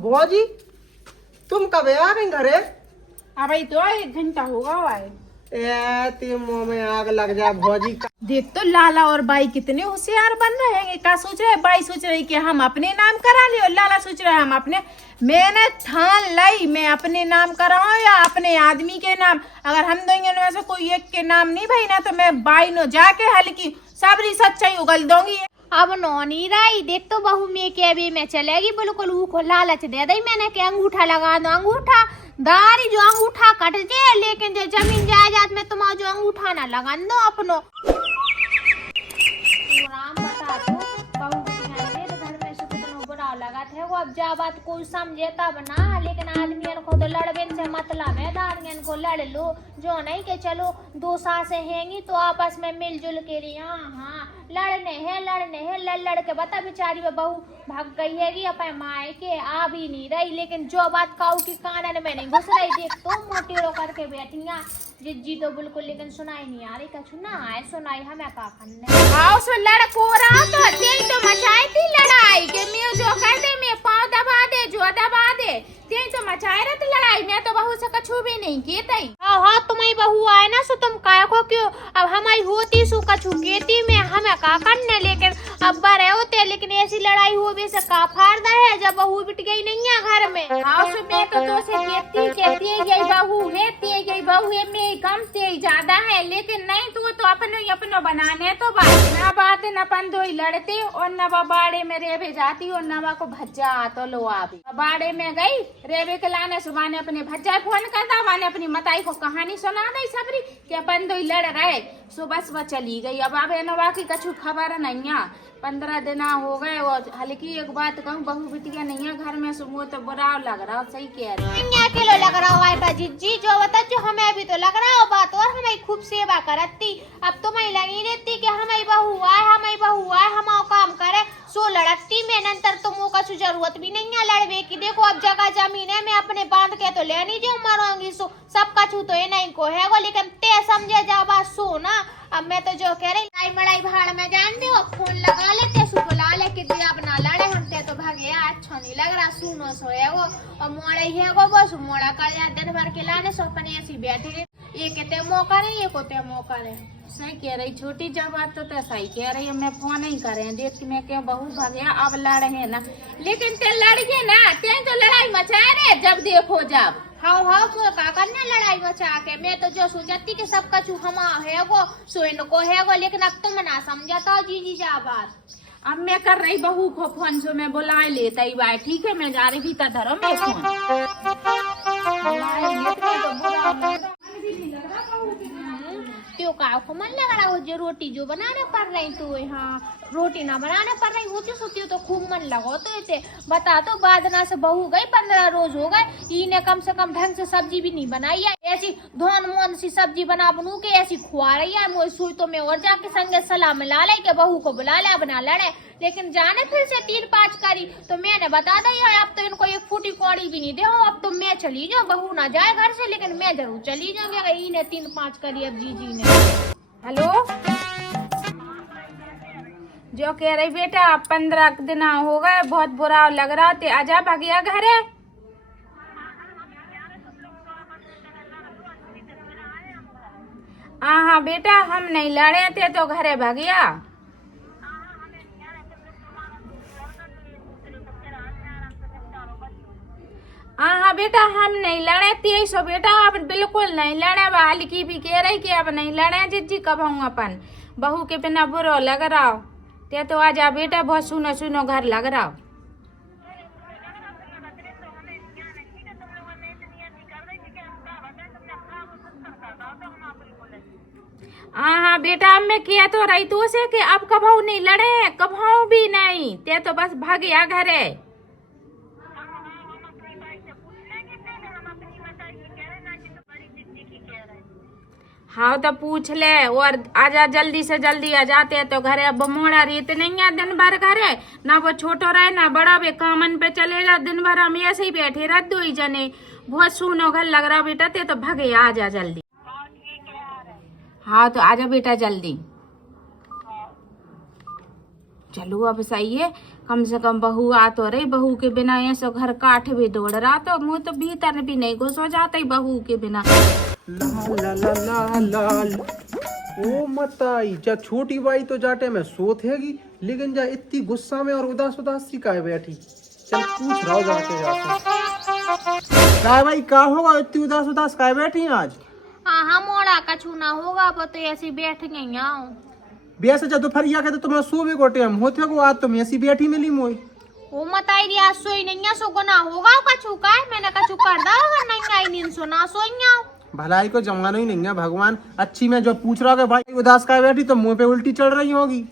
भौजी तुम कब आ गई घरे? अब भाई तो 1 घंटा होगा भाई। ते मुंह में आग लग जाए भौजी का। देख तो लाला और बाई कितने होशियार बन रहे हैं। क्या सोच रहे हैं? बाई सोच रही कि हम अपने नाम करा ले और लाला सोच रहा है हम अपने। मैंने ठान लाई मैं अपने नाम कराऊं या अपने आदमी के नाम। अगर हम दोनों में से कोई एक के नाम नहीं भाई ना तो मैं बाई नो जाके हल्की सबरी सच्चाई उगल दूंगी। अब नौनी राई देख तो बहू में के अभी मैं चलेगी बिल्कुल को लालच दे दी मैंने कि अंगूठा लगा दो। अंगूठा दारी जो अंगूठा कट जाए लेकिन जो जमीन जायदाद में तुम्हारा जो अंगूठा ना लगा दो अपनो। राम बता दो बहू के घर में से कितना बुरा लगा थे वो। अब जा बात कोई समझे तब ना लेकिन आदमियन को तो लड़बेन से मतलब है। दारियन को लड़ लो जो नहीं के चलो 2 सासें हैंगी तो आपस में मिलजुल के रही। हाँ लड़ने हैं लड़ लड़ के बता बेचारी बहू भाग गई है अपने माए के आ भी नहीं रही। लेकिन जो बात काऊ की कानन में नहीं घुस रही देख तो मोटेरो करके बैठिया जिज्जी तो बिल्कुल लेकिन सुनाई नहीं आ रही। कछु ना आए सुनाई हमें का खन्ने आओ सो लड़को रहा तो तेई तो मचाई थी लड़ाई के मैं जो कर दे मैं पाँव दबा दे जो दबा दे तेई तो मचाए रहे लड़ाई। मैं तो बहू से कछु भी नहीं की तई। हाँ तुम्हारी बहू आए ना सो तुम काय को क्यों अब हमारी होती सु कछु केती में हमें का करने। लेकिन अब बारे होते लेकिन ऐसी लड़ाई हो भी से का फायदा है जब बहू बिट गई नहीं है घर में। हाँ सो मैं तो से कहती है यही बहू है यही बहू है मैं कम ते ज्यादा है। लेकिन नहीं तो अपनो बनाने तो बात न अपन दो ही लड़ते और न बाड़े में रेबे जाती और न को भज्जा तो लो आवी बाड़े में गई रेबे के लाने सुबह ने अपने भज्जा फोन करता वाने अपनी मताई को कहानी सुना दी सबरी कि अपन दो ही लड़ रहे। सुबह चली गई अब नवा की कछु खबर नहीं है। 15 दिन हो गए और हल्की एक बात कहूँ बहू बिटिया नहीं है घर में सुबह तो बुरा लग रहा सही कह रही किलो लग रहा है जिज्जी जो बता जो हमें भी तो लग रहा हो बात और हमें खूब सेवा करती। अब तुम्हें लगी रहती कि हमारी बहू आए हम काम करे सो लड़ती में नंतर तुम का जरूरत भी नहीं है लड़वे की। देखो अब जगह जमीन है मैं अपने बांध के तो ले नहीं जो मरूंगी सो सब कछु तो ये नहीं को है वो। लेकिन ते समझे जा बात सो ना। अब मैं तो जो कह रही मड़ाई भाड़ में जान दे फोन लगा लेते सु बुला ले कि अब ना लड़े हम ते तो भागे अच्छा नहीं लग रहा सुनो सो है वो और मोड़ा ही है वो बस मोड़ा कर जा दिन भर के लाने सो अपने ऐसी बैठे ये कहते मौका नहीं ये कहते मौका नहीं। सही कह रही छोटी जब बात तो सही कह रही है। मैं फोन नहीं कर रहे देख के मैं क्या बहू भागे अब लड़े है ना लेकिन ते लड़िए ना ते तो लड़ाई मचाए रहे जब देखो जब। हाँ तो का करने लड़ाई मचा के मैं तो जो सोचती कि सब कछु हम है वो सोइन को है वो। लेकिन अब तुम ना समझता जी जा बात। अब मैं कर रही बहू को फोन से मैं बुला लेता ही बाय ठीक है मैं जा रही भीतर धरो मैं क्यों का मन लग रहा हो जो रोटी जो बनाने पड़ रही तो यहाँ रोटी ना बनाने पड़ रही होती सोती तो खूब मन लगा तो ऐसे बता तो बादना से बहू गई 15 रोज हो गए इन्हें कम से कम ढंग से सब्जी भी नहीं बनाई है। ऐसी धोन मोन सी सब्जी बनू के ऐसी खुआ रही है मोई सुई तो मैं और जाके संगे सलाह मिला ले के बहू को बुला ले बना लड़े। लेकिन जाने फिर से 3-5 करी तो मैंने बता दिया अब तो इनको एक फूटी कौड़ी भी नहीं दे अब तो मैं चली जाऊँ बहू ना जाए घर से लेकिन मैं जरूर चली जाऊंगी इन्हें 3-5 करी अब जी ने। हेलो जो कह रही बेटा 15 दिन हो गए बहुत बुरा लग रहा थे आजा भागिया घरे। हाँ बेटा हम नहीं लड़े थे तो घरे भागिया। हाँ बेटा हम नहीं लड़े थे सो बेटा अब बिल्कुल नहीं लड़े हल्की भी कह रही कि अब नहीं लड़े जिज्जी कब हूँ अपन बहू के बिना बुरा लग रहा ते तो आजा बेटा बहुत सुनो घर लग रहा। हाँ बेटा अब मैं किया तो रही तो से कि अब कभाऊ नहीं लड़े कभाऊ भी नहीं ते तो बस भागिया घरे। हाँ तो पूछ ले और आजा जल्दी से जल्दी आ जाते तो घरे अब मोड़ा रीत नहीं है दिन भर घरे ना वो छोटो रहे ना बड़ा भी कामन पे चलेगा दिन भर हम ऐसे ही बैठे रह दो ही जने बहुत सुनो घर लग रहा बेटा ते तो भागे आजा जल्दी। हाँ तो आजा बेटा जल्दी चलो अब सही है, कम से कम बहू आ तो रही। बहू के बिना ऐसा घर काठ भी दौड़ रहा तो मुँह तो भीतर भी नहीं घुस हो जाता बहू के बिना। ला ला ला ला ओ मताई जा छोटी बाई तो जाटे में सोत हैगी, लेकिन जा इतनी गुस्सा में और उदास उदास सी काहे बैठी। चल पूछ रहा हूँ जाके काय भाई का होगा, इतनी उदास उदास काहे बैठी आज? हाँ मोड़ा कछु ना होगा, वो तो ऐसी बैठ गई हूँ। वैसे जब दोपहरिया के तो तुम्हें सोवे को टाइम होते को, आज तुम ऐसी बैठी मिली मोई। ओ मताई रिया सोई नहीं सो को ना होगा कछु का, मैंने कछु कर दा होगा नहीं आई नींद सो ना सोई। भलाई को जमाना ही नहीं है भगवान। अच्छी मैं जो पूछ रहा हूँ भाई उदास का बैठी तो मुंह पे उल्टी चढ़ रही होगी।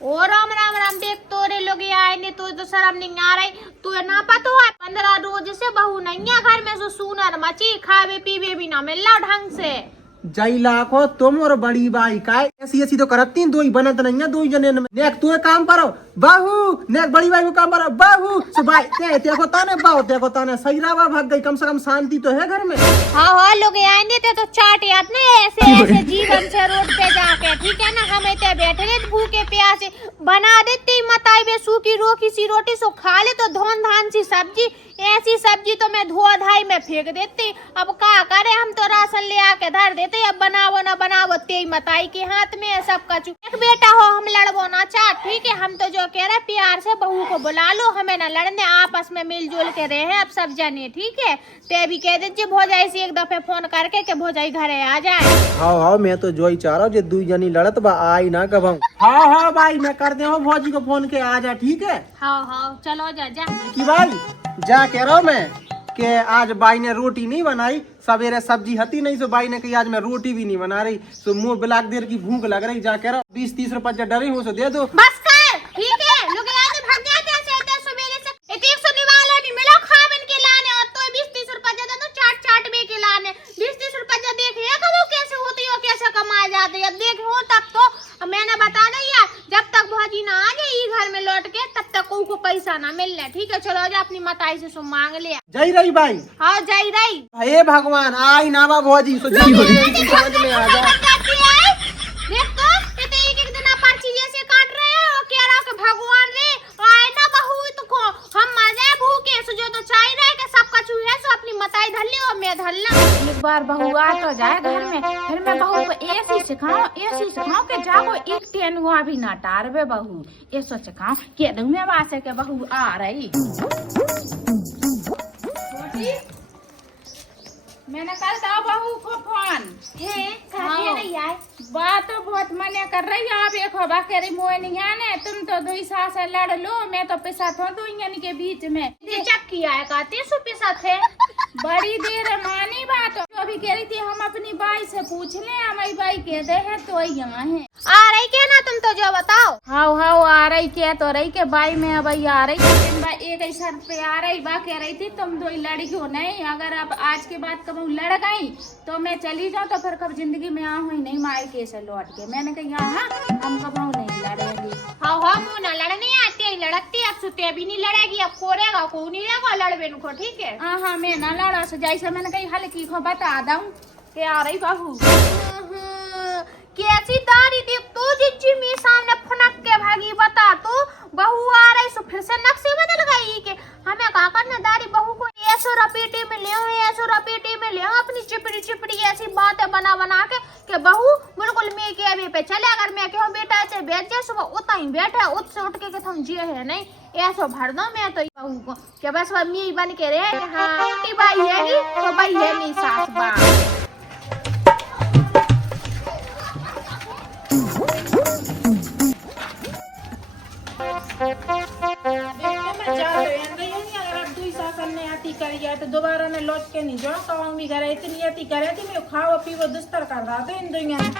ओ राम राम राम देख तोरे लोग आए ने तो शर्म नहीं आ रही। तू ना पता है 15 रोज से बहू नहीं है घर में, सो सूनर मची खावे पीवे भी ना मिल रहा ढंग से। जई लाखो तुम और बड़ी बाई काय ऐसी ऐसी तो करती दो ही बनत नहीं है, दो ही जने नेक तू एक काम करो बहू, नेक बड़ी बाई को काम करो बहू सुबाई ते को ताने बाऊ ते को ताने सही रावा भाग गई, कम से कम शांति तो है घर में। हाँ लोग आएंगे तो चाट याद नहीं ऐसे ऐसे जीवन से रोड पे जाके, ठीक है ना। हमें तो बैठे रहे भूखे प्यासे, बना देती मताई में सूखी रोकी सी रोटी सो खा ले, तो धोन धान सी सब्जी, ऐसी सब्जी तो मैं धोआ धाई में फेंक देती। अब क्या करे, हम तो राशन ले आके धर देते, अब बनावो ना बनावो तेई मताई के हाथ में है सब कछु। एक बेटा हो हम लड़बो ना चाह, ठीक है। हम तो जो कह रहे प्यार से बहू को बुला लो, हमें ना लड़ने, आपस में मिलजुल के रहे अब सब जने, ठीक है। ते भी कह दीजिए भौजाई से एक दफे फोन करके के भौजाई घरे आ जाए। हाँ मैं तो जो ही चाह रहा हूँ जो दुई जनी लड़त बा आई ना कब। हाँ भाई मैं कर दे भौजी को फोन के आ जा, ठीक है। हाँ चलो जा की भाई जा कह रहा हूँ मैं कि आज बाई ने रोटी नहीं बनाई, सवेरे सब्जी हती नहीं, सो बाई ने कही आज मैं रोटी भी नहीं बना रही, तो मुंह बिलाक देर की भूख लग रही। जा कह रहा 20-30 रुपए जो डरी हो सो दे दो। बस कर, ठीक है। लोग याद भाग जाते हैं सवेरे से 100 निवाला नहीं मिला खावन के लाने, और तो 20-30 रुपए दे दो चाट बे के लाने। 20-30 रुपए जो देखे वो कैसे होती हो, कैसे कमाए जाते हैं, अब देखे हो तब तो मैंने बता दिया। जब तक भौजी ना आ गई घर में लौट के तब तक को पैसा ना मिलने, ठीक है। चलो जा अपनी मताई से सो मांग ले। जय रही भाई। हाँ जय रही। हे भगवान आई ना बा भौजी सो समझ में आ जा। देख तो एक दिन पर्ची जैसे काट रहे हो, कह रहा कि भगवान रे आए ना बहू तो को हम मजे भूखे सो जो तो चाहिए रहे कि सब कछु है सो अपनी मताई धर ले और मैं धर ला। एक बार बहू आ तो जाए घर में, फिर मैं बहू को ऐसी सिखाऊं कि जाको एक टेनुआ भी ना टारबे बहू। ऐसा सिखाऊं कह दूं मैं वासे के बहू आ रही। मैंने कल था बहू को फोन है कहती नहीं आए, बात तो बहुत मने कर रही है। आप एक हवा कह रही मोए नहीं आने, तुम तो दुई सास लड़ लो, मैं तो पिसा था दो के बीच में चक्की आए कहते सो पिसा थे। बड़ी देर मानी बात अभी कह रही थी हम अपनी बाई से पूछ ले, हमारी बाई कह दे है तो यहाँ है। आ रही क्या ना तुम तो जो बताओ। हाँ आ रही क्या तो रही के बाई में अब आ रही, लेकिन एक ही शर्त पे आ रही बा, कह रही थी तुम दो लड़ी हो नहीं, अगर अब आज के बाद कब लड़ गई तो मैं चली जाऊँ तो फिर कब जिंदगी में आ हुई नहीं मायके से लौट के। मैंने कहा हाँ हम कब नहीं लड़ेंगे। हाँ मुँह ना लड़ने आती लड़कती, अब सुते भी नहीं लड़ेगी, अब कोरेगा को नहीं रहेगा लड़बे को, ठीक है। हाँ मैं ना लड़ा सो जैसे मैंने कही हल्की को बता दूं कि आ रही बहू। कैसी दारी देख तो जिज्जी मेरे सामने फनक के भागी, बता तो बहू आ रही सो फिर से नक्शे बदल गई के हमें कहा करना दारी बहू को ऐसो रपेटे में ले, ऐसो रपेटे में ले, अपनी चिपड़ी ऐसी बातें बना के बहू बिल्कुल मैं के अभी पे चले। अगर मैं कहूँ बेटा ऐसे बैठ जाए सुबह उतना ही बैठे, उठ से उठ के तुम जिए है नहीं ऐसो भर दो मैं तो बहू को कि बस वह मी बन के रहे। हाँ छोटी बाई है तो भाई है नहीं सास बा। तो दोबारा ने लौट के नहीं जाओ कहूँगी घर इतनी अति करे थी मैं खाओ पीवो दुस्तर कर रहा था इन दुनिया में।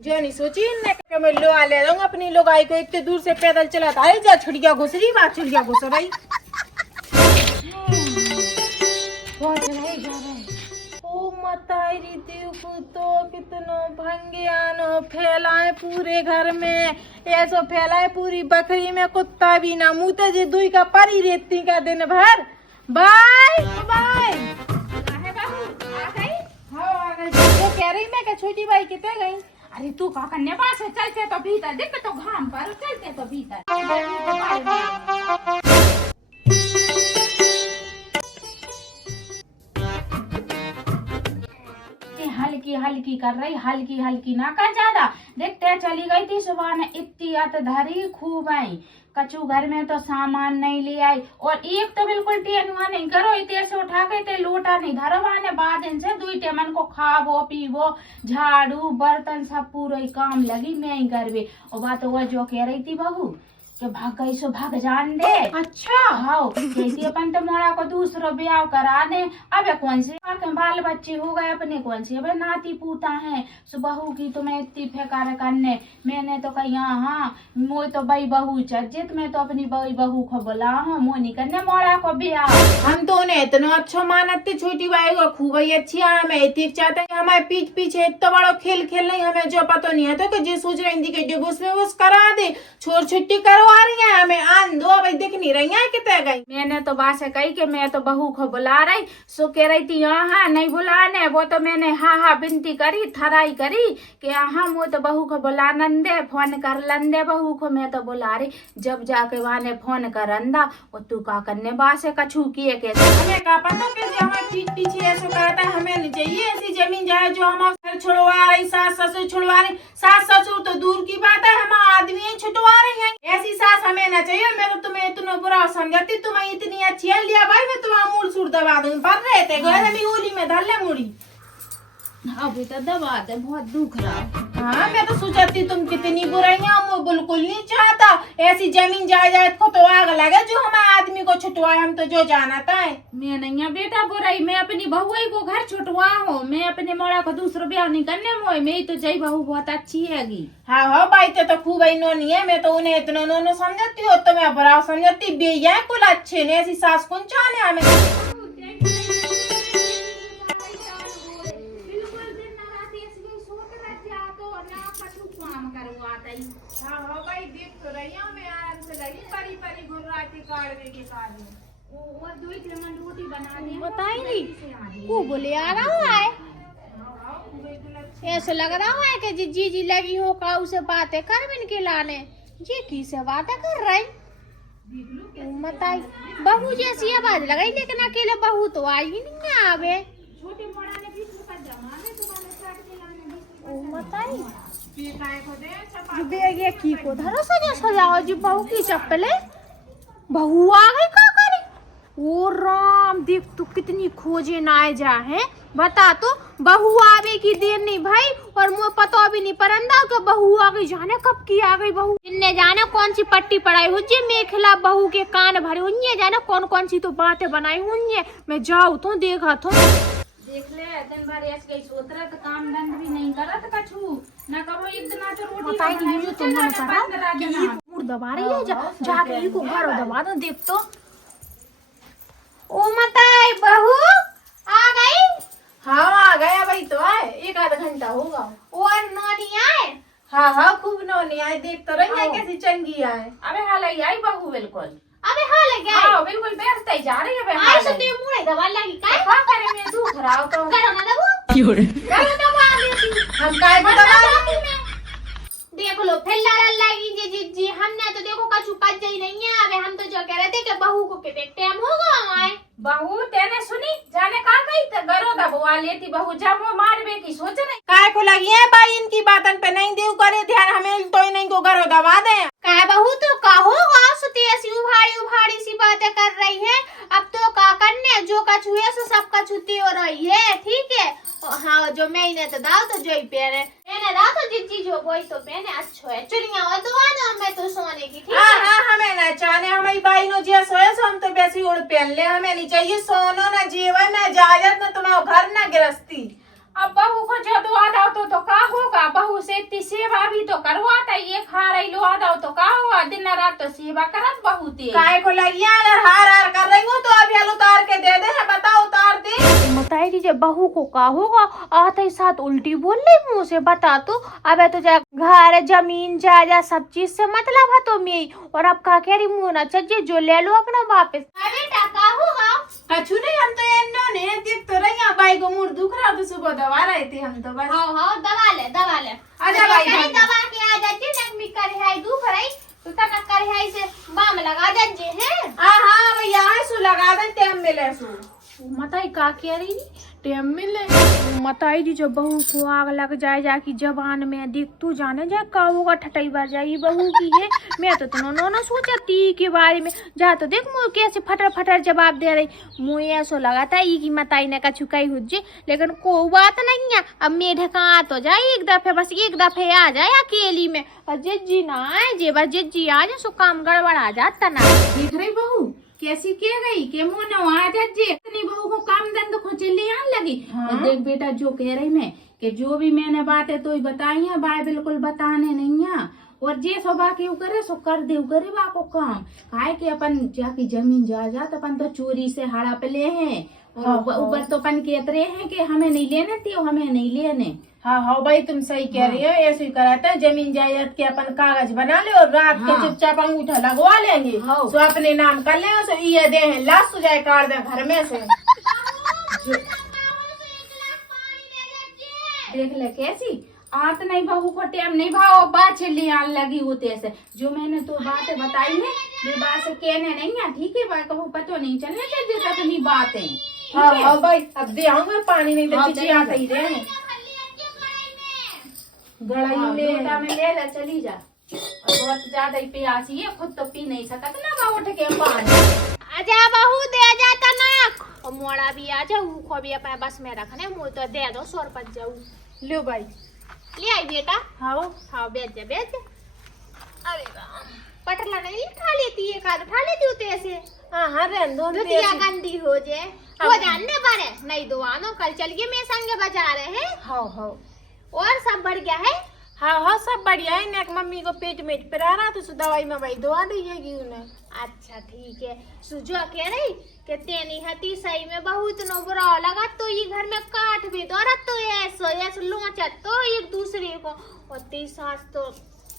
जो नहीं सोची कि मैं लो आ ले जाऊंगा अपनी लोगाई को, इतने दूर से पैदल चला था जा छुड़िया घुस रही बात छुड़िया घुस रही। मतारी देखो तो कितनो भंगियानो फैलाए पूरे घर में, ऐसो फैलाए पूरी बकरी में कुत्ता भी ना मुँह जे दुई का परी रहती का दिन भर। बाय बाय आ गई। हाँ आ गई। कह रही मैं कि छोटी भाई कितने गई। अरे तू का करने पास है, चलते तो भीतर, देख तो घाम पर, चलते तो भीतर। हल्की हल्की कर रही, हल्की हल्की ना कर ज्यादा। देखते चली गई थी सुबह ने, इतनी अत धरी खूब आई। कचू घर में तो सामान नहीं ले आई, और एक तो बिल्कुल टेनुआ नहीं करो, इतने से उठा के ते लोटा नहीं धरो वाने बाद इनसे दुई टेमन को खावो पीवो, झाड़ू बर्तन सब पूरा ही काम लगी मैं ही करवे। और बात वो जो कह रही थी बहू के भाग गई सो भाग जान दे। अच्छा हाँ, कहती अपन तो मोड़ा को दूसरो ब्याह करा दे। अब कौन से बाल बच्चे हो गए अपने, कौन से अब नाती पूता है। सो बहू की तो मैं इतनी फेकार करने, मैंने तो कही हाँ मो तो बई बहू चज्जित, मैं तो अपनी बई बहू को बोला हूँ मोनी करने मोड़ा को ब्याह। हम तो उन्हें इतना अच्छा मानते, छोटी भाई को खूब ही अच्छी है, हमें इतनी चाहते हैं हमारे पीछे इतना बड़ा खेल खेल नहीं, हमें जो पता नहीं है तो कि जो सोच रही थी कि घुस में घुस करा दे, छोड़ छुट्टी करो आ रही है, हमें आन दो भाई दिख नहीं रही है कितने गई। मैंने तो बात से कही कि मैं तो बहू को बुला रही, सो कह रही थी हाँ नहीं बुलाने। वो तो मैंने हाँ विनती करी, थराई करी कि हाँ वो तो बहू को बुला नंदे, फोन कर लंदे बहू को, मैं तो बुला रही। जब जाके वहां ने फोन कर अंदा, और तू का करने बात से कछू किए कैसे, हमें का पता कैसे हमारे पीछे ऐसा करता है। हमें नहीं चाहिए ऐसी जमीन जाए जो हमारे घर छुड़वा रही, सास ससुर छुड़वा रही, सास ससुर तो दूर की बात है, हम आदमी छुटवा रही हैं। ऐसी सास हमें ना चाहिए। मैं तो तुम्हें इतना बुरा समझती, तुम्हें इतनी अच्छी है लिया भाई, मैं तुम्हारा मूल सूर दबा दूंगी। पर रहते गए भी होली में धर ले मुड़ी, अभी तो दबा दे, बहुत दुख रहा। हाँ मैं तो सोचती तुम कितनी बुराई है, वो बिल्कुल नहीं चाहता ऐसी जमीन जायदाद को तो आग लगे जो हमारे आदमी को छुटवाए, हम तो जो जानता है। मैं नहीं है बेटा बुराई, मैं अपनी बहू को घर छुटवा हूँ, मैं अपने मोड़ा को दूसरा ब्याह नहीं करने मोए, मेरी तो जय बहू बहुत अच्छी हैगी। हाँ हाँ भाई तो खूब ही नोनी है, मैं तो उन्हें इतना नोनो समझती हो तो मैं बुरा समझती, बेया कुल अच्छे ने ऐसी सास कौन चाहने हमें। हाँ भाई देख तो रही हूँ मैं, आराम से लगी परी परी घुर्राती काढ़ने के कार्य। वो दूध लेमन रोटी बना दे, बताएंगी वो बोले आ रहा है, ऐसे लग रहा है कि जी जी लगी हो का उसे बातें कर बिन के लाने, जी की से बातें कर रही। बताई बहू जैसी आवाज लगाई, लेकिन अकेले बहू तो आई ही नहीं आवे। छोटे मोड़ा ने भी छुपा जमा दे तो वाले चाट के लाने बताई दे ये की को धरो सजाओ जी बहू की चप्पले, बहू आ गई का करे। ओ राम देख तू कितनी खोजे ना आए जा है, बता तो बहू आवे की देर नहीं भाई, और मुझे पता भी नहीं परंदा तो बहू आ गई, जाने कब की आ गई बहू, इनने जाने कौन सी पट्टी पड़ाई हो जे मेरे खिलाफ बहू के कान भरे हुई, जाने कौन कौन सी तो बातें बनाई हुई। मैं जाऊँ तो देखा तो देख ले दिन भर ऐसे गई सोतरा तो काम दंड भी नहीं करत कछु ना कबो एक दिन तो रोटी बताई कि ये तुम ने पता कि ये मूड दबा रही है, जाके ये को घर दबा दो देख तो। ओ मताई बहू आ गई। हाँ आ गया भाई तो आए, एक आधा घंटा होगा। और नौनी आए। हाँ हाँ खूब नौनी आए, देख तो रही है कैसी चंगी आए। अबे हाल आई बहू बिल्कुल, अबे हाल है क्या, हाँ बिल्कुल बैठते ही जा रही है। आई सो ते मुड़े दबा लगी काय का करे मैं दुख रहा तो करो ना दबो, करो दबा देती हम काय को दबा देख लो फिर लड़न लगी जी जी हमने तो देखो कछु कच ही नहीं है। अबे हम तो जो कह रहे थे कि बहू को कितने टाइम होगा आए। बहू तेने सुनी जाने का गई तो गरो दबवा लेती बहू, जब वो मारवे की सोच नहीं काय को लगी है भाई, इनकी बातन पे नहीं देव करे ध्यान, हमें तो ही नहीं को घरों दबा दे। काय बहू तो का होगा, सुती ऐसी उभाड़ी उभाड़ी सी बातें कर रही है। अब तो का करने जो कछु है सो सब कछुती हो रही है, ठीक है। हाँ जो मैं इन्हें तो दाव तो जो ही पहने मैंने दाव तो जिज्जी जो वही तो पहने अच्छा है, चुड़िया और दो आना मैं तो सोने की, ठीक है। हाँ हमें ना चाहने, हमारी बाई नो जिया सोए सो हम तो वैसी उड़ पहन ले, हमें नहीं चाहिए सोनो ना जीवन ना जायदाद ना तुम्हारा घर ना गृहस्थी। अब बहू को जो दुआ दाओ तो का होगा, बहू से इतनी सेवा भी तो करवाता, ये खा रही लो दाओ तो का होगा, दिन रात तो सेवा करत बहू ते। काय को लगी अगर हार हार कर रही हूँ तो अभी उतार के दे दे, बताओ उतार दे। बताई दीजिए बहू को का होगा, आते ही साथ उल्टी बोल रही मुँह से, बता तो। अब तो घर जमीन जायदाद सब चीज से मतलब है तो मैं, और अब का कह रही मुँह ना चाहिए जो ले लो अपना वापस। बेटा का होगा कछु नहीं, हम तो इन्होंने देख तो रही हैं, बाई को मुड़ दुख रहा तो सुबह दवा रहे थे हम तो बस। हाँ हाँ दवा ले आजा भाई, कहीं दवा के आ जाती नकमी कर है दुख रही तो तक कर है से बाम लगा दे हैं। हाँ भैया सु लगा दे टाइम मिले सु। मताई का कह रही टाइम मिले मताई जी जो बहू को आग लग जाए जाकी जबान में देख तू जाने जाए का होगा ठटाई बार जाएगी बहू की है। मैं तो ना सोचा ती के बारे में जा तो देख मुँह कैसे फटर फटर जवाब दे रही। मुँह ऐसा लगा था ई की मताई ने का छुकाई हुज्जे, लेकिन कोई बात नहीं है। अब मेढे कहाँ तो जाए एक दफे, बस एक दफे आ जाए अकेली में और जिज्जी ना आए जे बस जिज्जी आ जाए सो काम गड़बड़ आ जाता ना। देख रही बहू कैसी किया गई के मुँह न आ जाए इतनी बहू को काम धंध को चले आने लगी। हाँ? और देख बेटा जो कह रही मैं कि जो भी मैंने बातें तो बताई है बाय बिल्कुल बताने नहीं है, और जे सो बाकी करे सो कर दे करे बा को काम काहे के अपन जाकी जमीन जायदाद अपन तो चोरी से हड़प ले हैं और ऊपर तो अपन कहते हैं कि हमें नहीं लेने थे हमें नहीं लेने। हाँ भाई तुम सही कह रही हो, ऐसे ही कराता है जमीन जायदाद के अपन कागज बना ले और रात के चुपचाप अंगूठा लगवा लेंगे तो अपने नाम कर ले सो ये दे है लाश तो जाए काट दे घर में से। देख ले कैसी आत नहीं बहू को टेम नहीं भाव बात चली आने लगी होते से। जो मैंने तो बातें बताई है वे बात से कहने नहीं है, ठीक है भाई कबू पता नहीं चलने चाहिए तक नहीं बातें। हाँ भाई अब दे आऊंगे पानी नहीं तो पीछे आते ही रहे गड़ाई में ले ले चली जा। और बहुत ज्यादा ही प्यासी है खुद तो पी नहीं सकत ना बा उठ के पानी। आजा बहू दे जाता ना और मोड़ा भी आ जाऊ को भी अपने बस में रखने मुँह तो दे दो सौर पच जाऊ। लो भाई ले आई बेटा। हाँ बेच जा। अरे पटला नहीं उठा लेती है काद उठा लेती होते ऐसे। हाँ रहने दो दुतिया गंदी हो जाए वो जानने पड़े नहीं दुआनो कल चलिए मेरे संग बजा रहे हैं। हाँ और सब बढ़ गया है। हाँ सब बढ़िया है। नेक मम्मी को पेट में पर आ रहा तो दवाई में भाई दवा दीजिएगी उन्हें। अच्छा ठीक है। सुजो कह रही कि तेनी हती सही में बहुत नो बुरा लगा तो ये घर में काट भी दो तो ऐसा लोचा तो एक दूसरे को और ती सास तो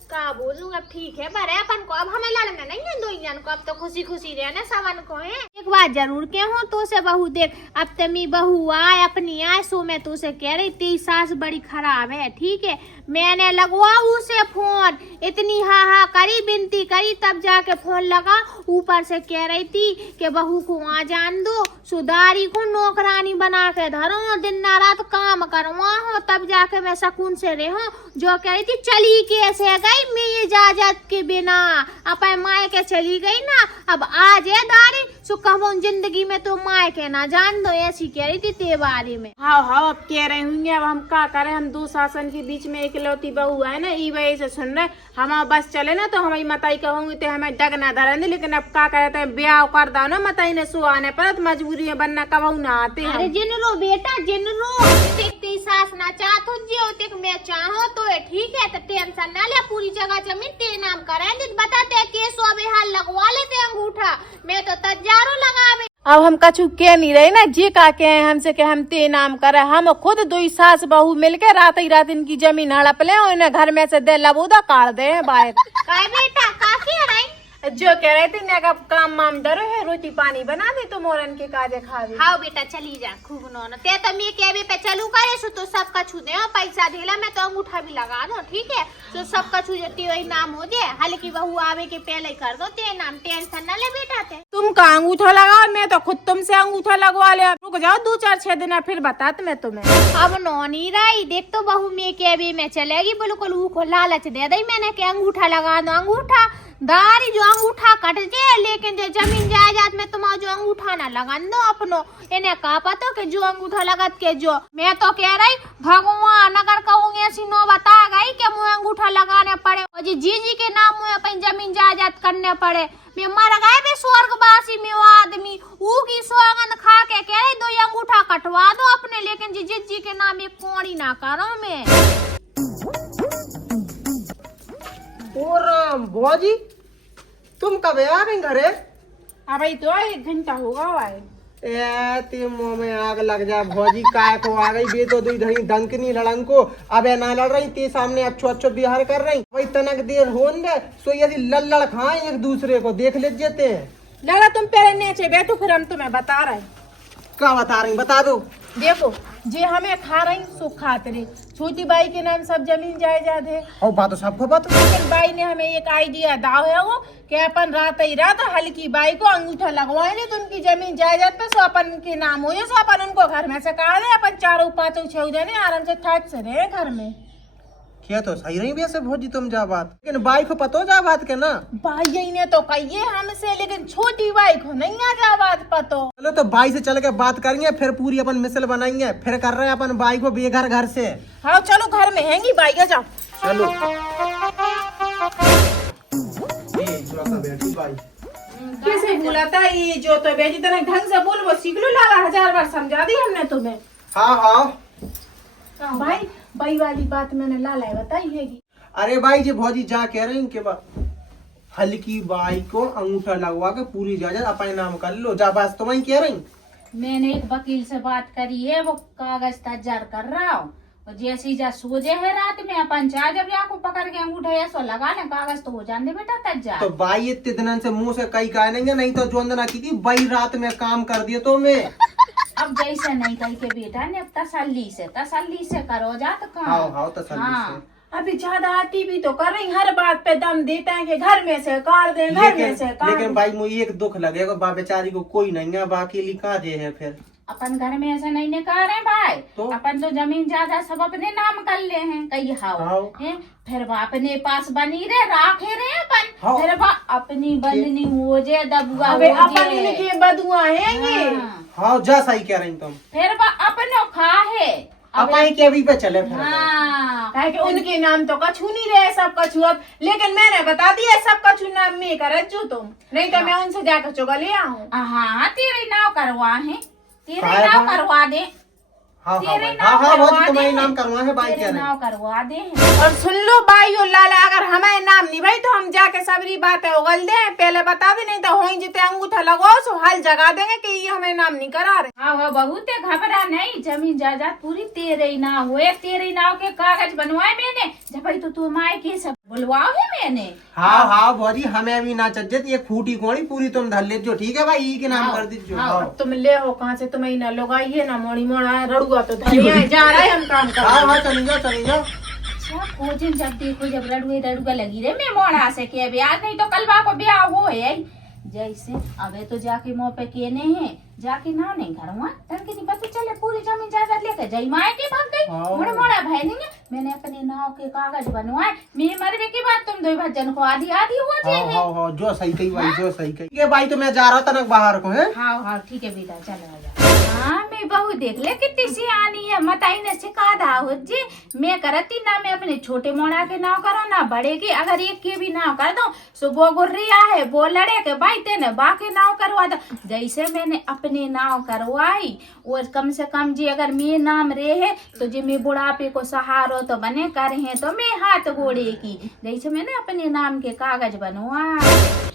का बोलूंगा ठीक है पर अपन को अब हमें लड़ना नहीं है दो जन को, अब तो खुशी खुशी रहना सबन को है। एक बात जरूर के हूँ तो से बहू देख अब तमी बहू आए अपनी आए सो मैं तो से कह रही तेरी सास बड़ी खराब है ठीक है। मैंने लगवा उसे फोन इतनी हा करी बिनती करी तब जाके फोन लगा ऊपर से कह रही थी कि बहू को आ जान दो सुधारी को नौकरानी बना के धरो दिन रात काम करवा हो तब जाके मैं सुकून से रहो। जो कह रही थी चली कैसे गई मेरी इजाजत के बिना अपने माए के चली गई ना अब आज है दारी सो कहूँ जिंदगी में तो माए के ना जान दो ऐसी कह रही थी ते बारे में। हाँ अब कह रहे होंगे अब हम क्या करें, हम दो शासन के बीच में इकलौती बहू है ना ई वजह से सुन रहे हम बस चले ना तो हमारी मताई कहूंगी तो हमें डग ना धरेंगे, लेकिन अब क्या कहते हैं ब्याह कर दो ना मताई ने सुहाने पर तो मजबूरी में बनना कबू ना आते हैं। अरे जिन रो बेटा जिन रो देखती सास ना चाहतो जियो तेक मैं चाहो तो ये ठीक है तो टेंशन ना ले पूरी जगह जमीन तेरे नाम करेंगे बताते केस अबे हाल लगवा लेते अंगूठा मैं तो तजारो लगावे। अब हम कछु कह नहीं रहे ना जी का के हमसे के हम ते नाम करे हम खुद दो सास बहू मिलके रात ही रात इनकी जमीन हड़प ले और इन्हें घर में से दे लबूदा काट दे बाहर। काय बेटा का कह रही जो कह रहे थे ना काम माम डरो है रोटी पानी बना दे तो मोरन के काजे खावे। हाँ बेटा चली जा खूब नौन ते तो मैं केबे पे चलू करे सो तो सब कछु दे पैसा ढेला मैं तो अंगूठा भी लगा दो ठीक है तो सब कछु जती वही नाम हो जाए हल्की बहू आवे के पहले कर दो ते नाम टेंशन ना ले बेटा ते तुम का अंगूठा लगाओ मैं तो खुद तुमसे अंगूठा लगवा ले रुक जाओ 2-4-6 दिन फिर बताते मैं तुम्हें। अब नौनी राई देख तो बहू में केबे में चलेगी बिल्कुल वो को लालच दे दी मैंने के अंगूठा लगा दो अंगूठा दारी जो अंगूठा कट जाए लेकिन जो जमीन जायदाद में तुम जो अंगूठा ना लगा दो अपनो इन्हें कहा पता कि जो अंगूठा लगत के जो मैं तो कह रही भगवान अगर कहूँगी ऐसी नो बता गई कि मुझे अंगूठा लगाने पड़े और जी के नाम मुझे अपनी जमीन जायदाद करने पड़े मैं मर गए भी स्वर्गवासी में वो आदमी ऊ की सोगन खा के कह रही दो अंगूठा कटवा दो अपने लेकिन जी के नाम एक कोड़ी ना करो मैं। और बुआजी तुम कब आ गई घरे? अब भाई तो 1 घंटा होगा भाई। ए ते मुंह में आग लग जा भौजी काय को आ गई बे तो दुई धनी डंकनी लड़ंको अबे ना लड़ रही ते सामने अच्छो बिहार कर रही भाई तनक देर होन दे सो यदि लड़ खाए एक दूसरे को देख ले जेते हैं। लगा तुम पहले नीचे बैठो फिर हम तुम्हें बता रहे। क्या बता रही बता दो। देखो जे हमें खा रही सो खाते रहे, छोटी बाई के नाम सब जमीन जायदाद है। और बात तो सबको पता। लेकिन बाई ने हमें एक आइडिया दाव है वो कि अपन रात ही रात हल्की बाई को अंगूठा लगवाए ले तो उनकी जमीन जायदाद पे सो अपन के नाम हो जाए, सो अपन उनको घर में से काट दे, अपन चारों पाँचों छह जने आराम से ठाट से रहे घर में। क्या तो सही रही वैसे भौजी तुम जा बात, लेकिन बाई को पतो जा बात के ना। बाई ने तो कहिए हमसे, लेकिन छोटी बाई को नहीं आ जा बात पतो। चलो तो बाई से चल के बात करेंगे, फिर पूरी अपन मिसल बनाएंगे, फिर कर रहे हैं अपन बाई को बेघर घर से। हाँ चलो घर में हैंगी बाई, आ जाओ चलो बैठी बाई। कैसे बुलाता ये जो तो बेटी तरह ढंग से बोल, वो सीख लो, लाला 1000 बार समझा दी हमने तुम्हें। हाँ हाँ भाई बाई वाली बात मैंने लाला बताई है। अरे भाई जी भौजी जा कह रही के हल्की बाई को अंगूठा लगवा के पूरी इजाजत अपने नाम कर लो, जा बस तुम ही कह रही। मैंने एक वकील से बात करी है, वो कागज तैयार कर रहा हूँ, और जैसे ही जा सोजे है रात में अपन चाह जब जाको पकड़ के अंगूठा ऐसा लगा ले कागज तो हो जाने बेटा तैयार। तो बाई इतने दिन से मुंह से कई कहा नहीं तो जोंदना की थी बाई रात में काम कर दिया तो मैं। अब जैसे नहीं कही के बेटा ने अब तसल्ली से करो जात काम। हाँ तसल्ली से। अभी ज्यादा आती भी तो कर रही, हर बात पे दम देता है कि घर में से कार दे, घर में से कार। लेकिन भाई मुझे एक दुख लगेगा, बा बेचारी को कोई नहीं है, बाकी लिखा दे है फिर अपन घर में ऐसा नहीं निकाल रहे भाई तो? अपन तो जमीन ज्यादा सब अपने नाम कर ले हैं कई हाउ हैं, फिर वो अपने पास बनी रहे राखे रहे अपन, फिर वो अपनी बंदनी हो जे दबुआ अबे अपन इनके बदुआ हैं ये। हाँ जा सही कह रही तुम, फिर वो अपनो खा है अपन के भी पे चले फिर। हाँ कि उनके नाम तो कछु नहीं रहे, सब कछु अब, लेकिन मैंने बता दिया सब कछु नाम में कर तुम, नहीं तो मैं उनसे जाकर चुका ले आऊँ। हाँ तेरे नाव करवा है, तेरे नाव करवा दे, हाँ तेरे हाँ हाँ नाव हाँ तुम्हारे दे, नाम करवा है बाई तेरे कह रही। नाव करवा दे। और सुन लो बाई और लाला, अगर हमारे नाम नहीं भाई तो हम जाके सबरी बातें उगल दे, पहले बता दे, नहीं तो हो जिते अंगूठा लगाओ सो हल जगा देंगे कि ये हमें नाम नहीं करा रहे। हाँ वो बहुत घबरा नहीं, जमीन जायदाद पूरी तेरे ही नाव हुए, तेरे ही नाव के कागज बनवाए मैंने, जब भाई तो तुम आए के सब बुलवाओ है मैंने। हाँ हाँ भौजी हमें भी ना चज्जत, ये फूटी कोड़ी पूरी तुम धर ले जो, ठीक है भाई ई के नाम कर दीजिए। अब तुम ले हो कहाँ से, तुम्हें ना लोग आइए ना मोड़ी मोड़ा रड़ुआ तो धरिया जा रहा है, हम काम कर। हाँ हाँ चली जाओ चली जाओ। अच्छा खोजन जब देखो जब रड़ुआ लगी रहे मैं मोड़ा से के ब्याह, नहीं तो कलवा को ब्याह हो है जैसे अबे तो जाके मुँह पे केने हैं, जाके ना नहीं घरवा तन के नहीं पता चले पूरी जमीन जायदाद लेकर जई माए के भाग गई, मोड़ा मोड़ा भाई नहीं मैंने अपने नाव के कागज बनवाए, मेरे मरने के बाद तुम दो भजन को आधी आधी हुआ जाए। हाँ हाँ जो सही कही भाई जो सही कही। ठीक है भाई तो मैं जा रहा था ना बाहर को है। हाँ हाँ ठीक है बेटा चलो। हाँ मैं बहू देख ले कितनी सी आनी है, मताई ने सिखा दा हो जी, मैं करती ना मैं अपने छोटे मोड़ा के नाव करो ना बड़े की, अगर एक के भी नाव कर दो सो वो गुर्रिया है वो लड़े के भाई तेने बाकी नाव करवा दो, जैसे मैंने अपने नाव करवाई और कम से कम जी अगर मेरे नाम रे है तो जी मैं बुढ़ापे को सहारो तो बने कर हैं तो मैं हाथ घोड़े की, जैसे मैंने अपने नाम के कागज बनवाए।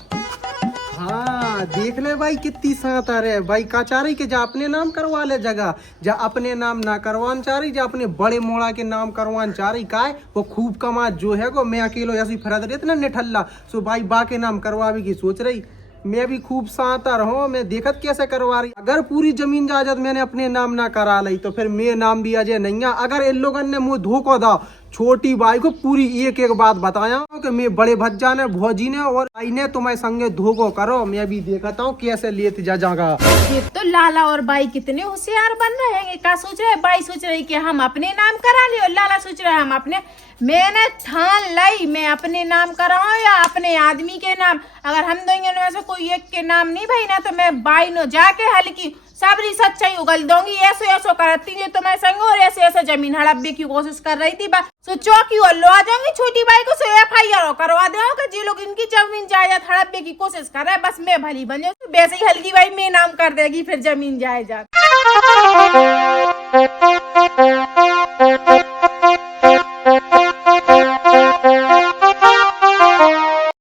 हाँ देख ले भाई कितनी साथ आ रहे भाई का चाह रही कि जा अपने नाम करवा ले जगह, जा अपने नाम ना करवान चाह रही, जा अपने बड़े मोड़ा के नाम करवान चाह रही, का है वो खूब कमा जो है को मैं अकेलो ऐसी फरद रही इतना निठल्ला सो भाई बा के नाम करवावे की सोच रही, मैं भी खूब साता रहो, मैं देखत कैसे करवा रही। अगर पूरी जमीन जायदाद मैंने अपने नाम ना करा ली तो फिर मेरे नाम भी अजय नहीं है। अगर इन लोगों ने मुझे धोखा दा छोटी बाई को पूरी एक एक बात बताया कि मैं बड़े भज्जा ने भौजी ने और आई ने तुम्हारे संगे धोखो करो, मैं भी देखता हूँ कैसे लेते जा जागा। ये तो लाला और बाई कितने होशियार बन रहे हैं, क्या सोच रहे, बाई सोच रही कि हम अपने नाम करा ले और लाला सोच रहे हम अपने, मैंने ठान लाई मैं अपने नाम कराऊं या अपने आदमी के नाम, अगर हम दोनों में से कोई एक के नाम नहीं भाई ना तो मैं बाई नो जाके हल्की सबरी सच्चाई उगल दूंगी, ऐसो ऐसो करती है तो मैं संग और ऐसे ऐसे जमीन हड़पने की कोशिश कर रही थी, सो चौकी और लो आ जाऊंगी छोटी बाई को, सो FIR करवा दे जी लोग इनकी जमीन जायदाद हड़पने की कोशिश कर रहे हैं, बस मैं भली बन जाऊँ, वैसे ही हल्की बाई मैं नाम कर देगी फिर जमीन जायदाद।